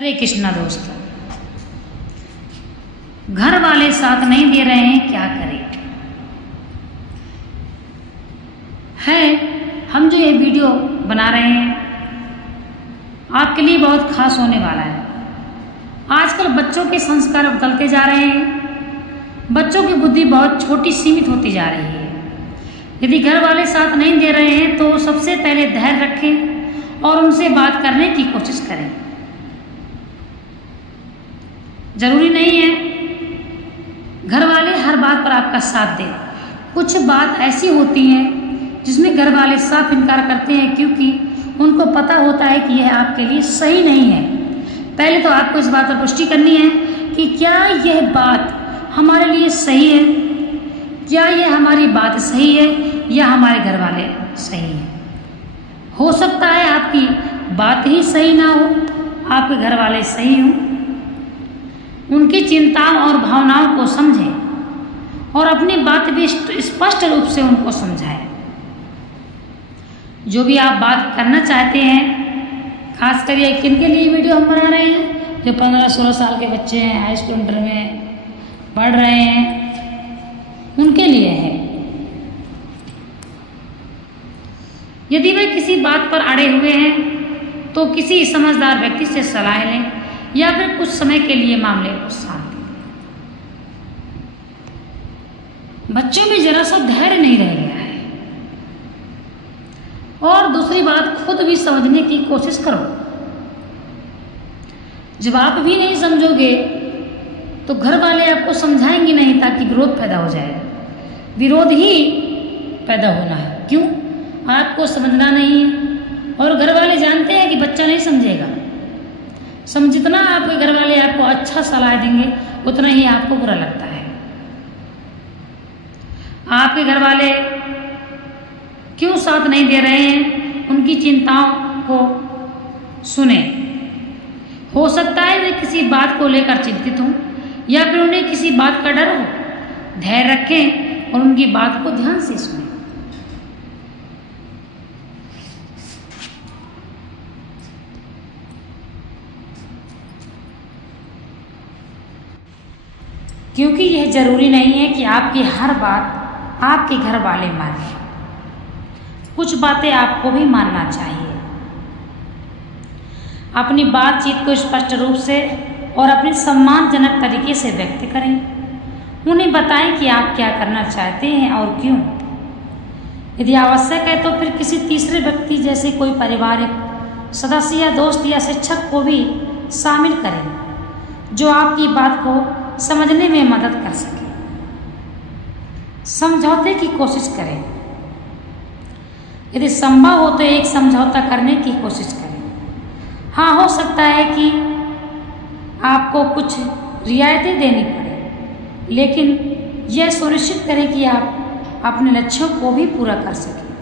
हरे कृष्णा दोस्तों, घर वाले साथ नहीं दे रहे हैं, क्या करें। हम जो ये वीडियो बना रहे हैं आपके लिए बहुत खास होने वाला है। आजकल बच्चों के संस्कार बदलते जा रहे हैं, बच्चों की बुद्धि बहुत छोटी सीमित होती जा रही है। यदि घर वाले साथ नहीं दे रहे हैं तो सबसे पहले धैर्य रखें और उनसे बात करने की कोशिश करें। जरूरी नहीं है घर वाले हर बात पर आपका साथ दें। कुछ बात ऐसी होती है जिसमें घर वाले साफ इनकार करते हैं क्योंकि उनको पता होता है कि यह आपके लिए सही नहीं है। पहले तो आपको इस बात पर पुष्टि करनी है कि क्या यह बात हमारे लिए सही है, क्या यह हमारी बात सही है या हमारे घर वाले सही हैं। हो सकता है आपकी बात ही सही ना हो, आपके घर वाले सही हों। उनकी चिंताओं और भावनाओं को समझें और अपनी बात भी स्पष्ट रूप से उनको समझाएं। जो भी आप बात करना चाहते हैं, खासकर ये किनके लिए वीडियो हम बना रहे हैं, जो 15-16 साल के बच्चे हैं, हाई स्कूल इंटर में पढ़ रहे हैं, उनके लिए है। यदि वे किसी बात पर अड़े हुए हैं तो किसी समझदार व्यक्ति से सलाह लें या फिर कुछ समय के लिए मामले को शांत दें। बच्चों में जरा सा धैर्य नहीं रह गया है। और दूसरी बात, खुद भी समझने की कोशिश करो। जब आप भी नहीं समझोगे तो घर वाले आपको समझाएंगे नहीं, ताकि विरोध पैदा हो जाएगा। विरोध ही पैदा होना है। क्यों? आपको समझना नहीं है और घर वाले जानते हैं कि बच्चा नहीं समझेगा। जितना आपके घर वाले आपको अच्छा सलाह देंगे उतना ही आपको बुरा लगता है। आपके घर वाले क्यों साथ नहीं दे रहे हैं, उनकी चिंताओं को सुने। हो सकता है वे किसी बात को लेकर चिंतित हों या फिर उन्हें किसी बात का डर हो। धैर्य रखें और उनकी बात को ध्यान से सुनें। क्योंकि यह जरूरी नहीं है कि आपकी हर बात आपके घर वाले माने। कुछ बातें आपको भी मानना चाहिए। अपनी बातचीत को स्पष्ट रूप से और अपने सम्मानजनक तरीके से व्यक्त करें। उन्हें बताएं कि आप क्या करना चाहते हैं और क्यों। यदि आवश्यक है तो फिर किसी तीसरे व्यक्ति जैसे कोई पारिवारिक सदस्य या दोस्त या शिक्षक को भी शामिल करें, जो आपकी बात को समझने में मदद कर सके। समझौते की कोशिश करें। यदि संभव हो तो एक समझौता करने की कोशिश करें। हाँ, हो सकता है कि आपको कुछ रियायतें देनी पड़े, लेकिन यह सुनिश्चित करें कि आप अपने लक्ष्यों को भी पूरा कर सकें।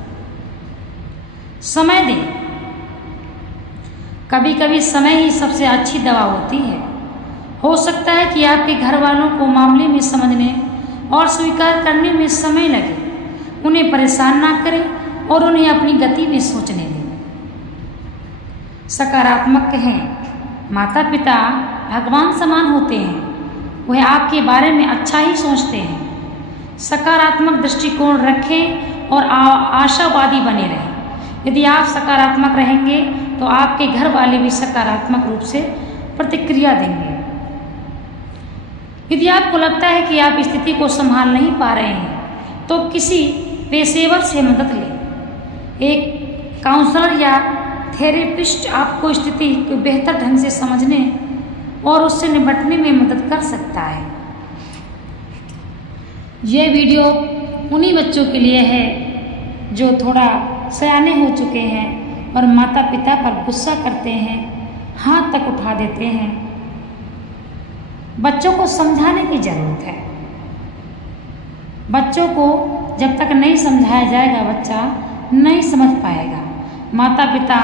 समय दें। कभी कभी समय ही सबसे अच्छी दवा होती है। हो सकता है कि आपके घर वालों को मामले में समझने और स्वीकार करने में समय लगे। उन्हें परेशान ना करें और उन्हें अपनी गति में सोचने दें। सकारात्मक हैं। माता पिता भगवान समान होते हैं, वह आपके बारे में अच्छा ही सोचते हैं। सकारात्मक दृष्टिकोण रखें और आशावादी बने रहें। यदि आप सकारात्मक रहेंगे तो आपके घर वाले भी सकारात्मक रूप से प्रतिक्रिया देंगे। यदि आपको लगता है कि आप स्थिति को संभाल नहीं पा रहे हैं तो किसी पेशेवर से मदद लें। एक काउंसलर या थेरेपिस्ट आपको स्थिति को बेहतर ढंग से समझने और उससे निपटने में मदद कर सकता है। यह वीडियो उन्हीं बच्चों के लिए है जो थोड़ा सयाने हो चुके हैं और माता पिता पर गुस्सा करते हैं, हाथ तक उठा देते हैं। बच्चों को समझाने की जरूरत है। बच्चों को जब तक नहीं समझाया जाएगा बच्चा नहीं समझ पाएगा। माता पिता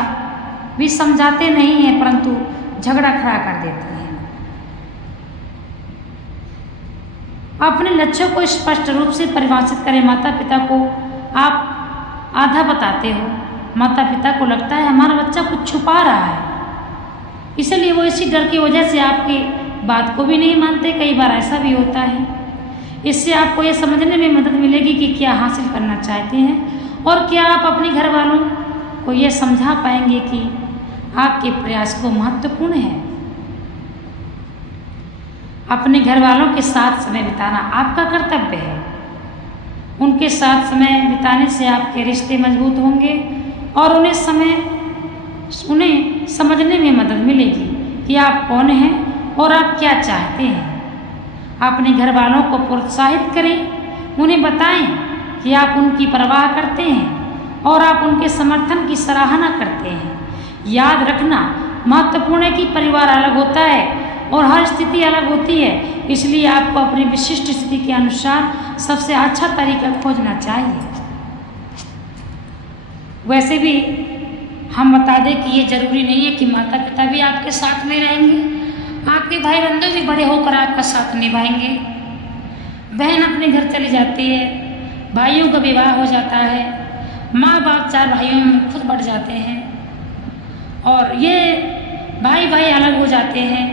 भी समझाते नहीं हैं परंतु झगड़ा खड़ा कर देते हैं। अपने लक्ष्यों को स्पष्ट रूप से परिभाषित करें। माता पिता को आप आधा बताते हो, माता पिता को लगता है हमारा बच्चा कुछ छुपा रहा है, इसलिए वो इसी डर की वजह से आपकी बात को भी नहीं मानते। कई बार ऐसा भी होता है। इससे आपको ये समझने में मदद मिलेगी कि क्या हासिल करना चाहते हैं और क्या आप अपने घर वालों को ये समझा पाएंगे कि आपके प्रयास को महत्वपूर्ण है। अपने घर वालों के साथ समय बिताना आपका कर्तव्य है। उनके साथ समय बिताने से आपके रिश्ते मजबूत होंगे और उन्हें समझने में मदद मिलेगी कि आप कौन हैं और आप क्या चाहते हैं। अपने घर वालों को प्रोत्साहित करें, उन्हें बताएं कि आप उनकी परवाह करते हैं और आप उनके समर्थन की सराहना करते हैं। याद रखना महत्वपूर्ण है कि परिवार अलग होता है और हर स्थिति अलग होती है, इसलिए आपको अपनी विशिष्ट स्थिति के अनुसार सबसे अच्छा तरीका खोजना चाहिए। वैसे भी हम बता दें कि ये जरूरी नहीं है कि माता पिता भी आपके साथ में रहेंगे। आपके भाई बंधु भी बड़े होकर आपका साथ निभाएंगे। बहन अपने घर चली जाती है, भाइयों का विवाह हो जाता है, माँ बाप 4 भाइयों में खुद बढ़ जाते हैं और ये भाई अलग हो जाते हैं।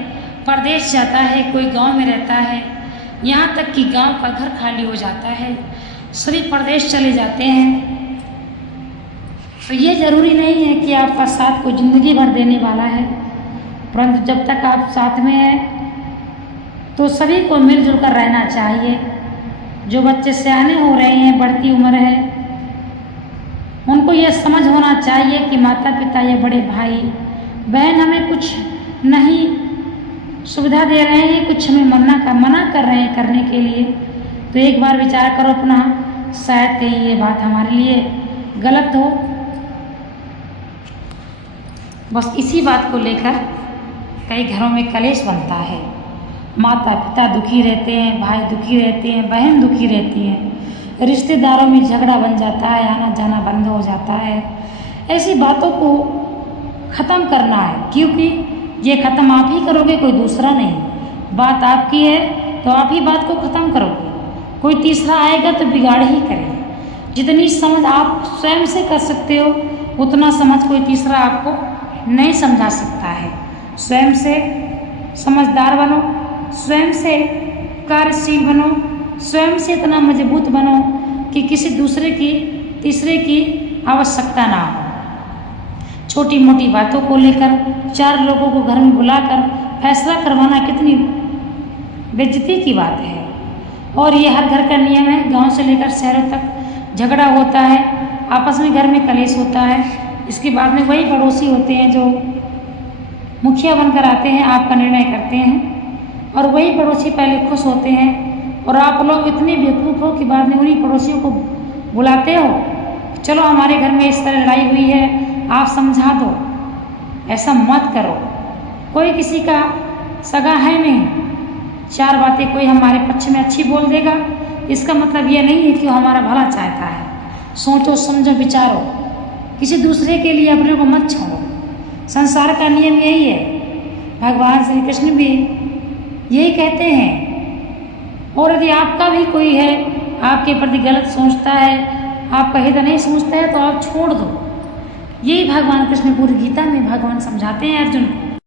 परदेश जाता है, कोई गांव में रहता है, यहाँ तक कि गांव का घर खाली हो जाता है, सभी परदेश चले जाते हैं। तो ये ज़रूरी नहीं है कि आपका साथ को ज़िंदगी भर देने वाला है, परंतु जब तक आप साथ में हैं तो सभी को मिलजुल कर रहना चाहिए। जो बच्चे सयाने हो रहे हैं, बढ़ती उम्र है, उनको यह समझ होना चाहिए कि माता पिता या बड़े भाई बहन हमें कुछ नहीं सुविधा दे रहे हैं, कुछ हमें मना कर रहे हैं करने के लिए। तो एक बार विचार करो अपना, शायद कहीं ये बात हमारे लिए गलत हो। बस इसी बात को लेकर कई घरों में कलेश बनता है। माता पिता दुखी रहते हैं, भाई दुखी रहते हैं, बहन दुखी रहती हैं, रिश्तेदारों में झगड़ा बन जाता है, आना जाना बंद हो जाता है। ऐसी बातों को ख़त्म करना है, क्योंकि ये ख़त्म आप ही करोगे, कोई दूसरा नहीं। बात आपकी है तो आप ही बात को ख़त्म करोगे, कोई तीसरा आएगा तो बिगाड़ ही करेगा। जितनी समझ आप स्वयं से कर सकते हो उतना समझ कोई तीसरा आपको नहीं समझा सकता है। स्वयं से समझदार बनो, स्वयं से कार्यशील बनो, स्वयं से इतना मजबूत बनो कि किसी तीसरे की आवश्यकता ना हो। छोटी मोटी बातों को लेकर 4 लोगों को घर में बुलाकर फैसला करवाना कितनी बेइज्जती की बात है। और ये हर घर का नियम है, गांव से लेकर शहरों तक झगड़ा होता है, आपस में घर में कलेश होता है। इसके बाद में वही पड़ोसी होते हैं जो मुखिया बनकर आते हैं, आपका निर्णय करते हैं, और वही पड़ोसी पहले खुश होते हैं और आप लोग इतने बेवकूफ़ हो कि बाद में उन्हीं पड़ोसियों को बुलाते हो, चलो हमारे घर में इस तरह लड़ाई हुई है, आप समझा दो। ऐसा मत करो, कोई किसी का सगा है नहीं। 4 बातें कोई हमारे पक्ष में अच्छी बोल देगा, इसका मतलब ये नहीं है कि वो हमारा भला चाहता है। सोचो समझो विचारो, किसी दूसरे के लिए अपने को मत छोड़ो। संसार का नियम यही है, भगवान श्री कृष्ण भी यही कहते हैं। और यदि आपका भी कोई है आपके प्रति गलत सोचता है, आपका हित नहीं सोचता है, तो आप छोड़ दो। यही भगवान कृष्ण पूरी गीता में भगवान समझाते हैं अर्जुन को।